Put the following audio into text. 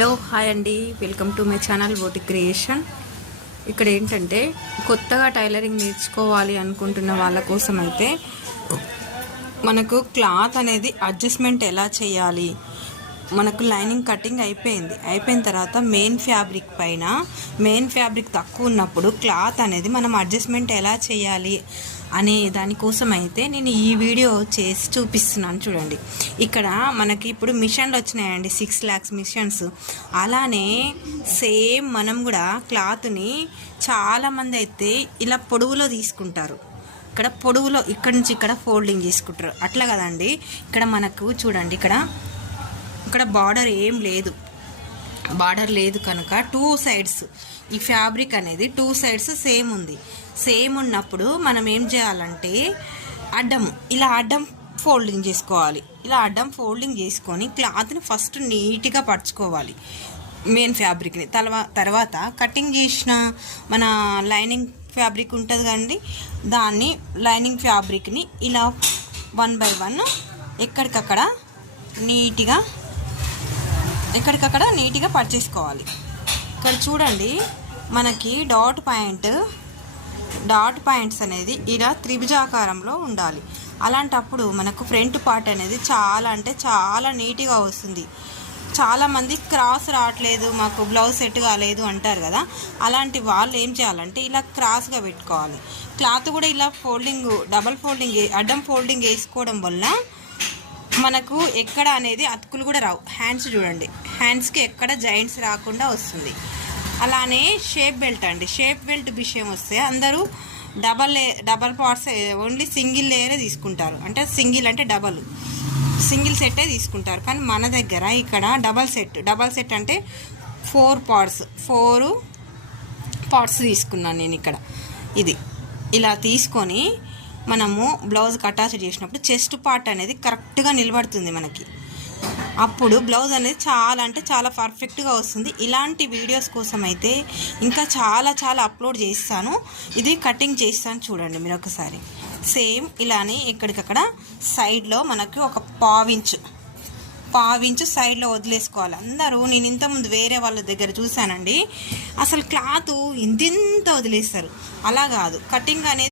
Hello hi అండి, welcome to my channel బోటి creation. ఇక్కడ ఏంటంటే కొత్తగా టైలరింగ్ నేర్చుకోవాలి అనుకుంటున్న వాళ్ళ కోసం అయితే మనకు క్లాత్ అనేది అడ్జస్ట్మెంట్ ఎలా చేయాలి, మనకు లైనింగ్ కటింగ్ అయిపోయిన తర్వాత మెయిన్ ఫ్యాబ్రిక్ తక్కువ ఉన్నప్పుడు క్లాత్ అనేది మనం అడ్జస్ట్మెంట్ ఎలా చేయాలి అనే దానికోసం అయితే నేను ఈ వీడియో చేసి చూపిస్తున్నాను. చూడండి, ఇక్కడ మనకి ఇప్పుడు మిషన్లు వచ్చినాయండి, 6 lakhs మిషన్స్. అలానే సేమ్ మనం కూడా క్లాత్ని చాలామంది అయితే ఇలా పొడవులో తీసుకుంటారు. ఇక్కడ పొడవులో ఇక్కడ నుంచి ఇక్కడ ఫోల్డింగ్ చేసుకుంటారు. అట్లా కదండి, ఇక్కడ మనకు చూడండి, ఇక్కడ బార్డర్ ఏం లేదు, బార్డర్ లేదు కనుక 2 sides ఈ ఫ్యాబ్రిక్ అనేది 2 sides సేమ్ ఉన్నప్పుడు మనం ఏం చేయాలంటే ఇలా అడ్డం ఫోల్డింగ్ చేసుకోవాలి. ఇలా అడ్డం ఫోల్డింగ్ చేసుకొని క్లాత్ని ఫస్ట్ నీట్గా పరుచుకోవాలి మెయిన్ ఫ్యాబ్రిక్ని. తర్వాత కటింగ్ చేసిన మన లైనింగ్ ఫ్యాబ్రిక్ ఉంటుంది కదండి, దాన్ని లైనింగ్ ఫ్యాబ్రిక్ని ఇలా 1 by 1 ఎక్కడికక్కడ నీట్గా పర్చేసుకోవాలి. ఇక్కడ చూడండి, మనకి డాట్ పాయింట్స్ అనేది ఇలా త్రిభుజాకారంలో ఉండాలి. అలాంటప్పుడు మనకు ఫ్రంట్ పార్ట్ అనేది చాలా అంటే చాలా నీట్గా వస్తుంది. చాలామంది క్రాస్ రావట్లేదు, మాకు బ్లౌజ్ సెట్ కాలేదు అంటారు కదా, అలాంటి వాళ్ళు ఏం చేయాలంటే ఇలా క్రాస్గా పెట్టుకోవాలి. క్లాత్ కూడా ఇలా డబల్ ఫోల్డింగ్ అడ్డం ఫోల్డింగ్ వేసుకోవడం వల్ల మనకు ఎక్కడ అనేది అతుకులు కూడా రావు. హ్యాండ్స్ చూడండి, హ్యాండ్స్కి ఎక్కడ జాయింట్స్ రాకుండా వస్తుంది. అలానే షేప్ బెల్ట్ విషయం వస్తే అందరూ డబల్ పార్ట్స్ ఓన్లీ సింగిల్ లేయరే తీసుకుంటారు. అంటే సింగిల్ సెట్టే తీసుకుంటారు. కానీ మన దగ్గర ఇక్కడ డబల్ సెట్ అంటే 4 పార్ట్స్ తీసుకున్నాను నేను ఇక్కడ. ఇది ఇలా తీసుకొని మనము బ్లౌజ్కి అటాచ్ చేసినప్పుడు చెస్ట్ పార్ట్ అనేది కరెక్ట్గా నిలబడుతుంది మనకి. అప్పుడు బ్లౌజ్ అనేది చాలా అంటే చాలా పర్ఫెక్ట్గా వస్తుంది. ఇలాంటి వీడియోస్ కోసం అయితే ఇంకా చాలా అప్లోడ్ చేస్తాను. ఇది కటింగ్ చేస్తాను, చూడండి మీరు ఒకసారి. సేమ్ ఇలానే ఎక్కడికక్కడ సైడ్లో మనకి ఒక పావించు సైడ్లో వదిలేసుకోవాలి. అందరూ నేను ఇంతకుముందు వేరే వాళ్ళ దగ్గర చూశానండి, అసలు క్లాత్ ఇంత వదిలేస్తారు. అలా కాదు, కటింగ్ అనేది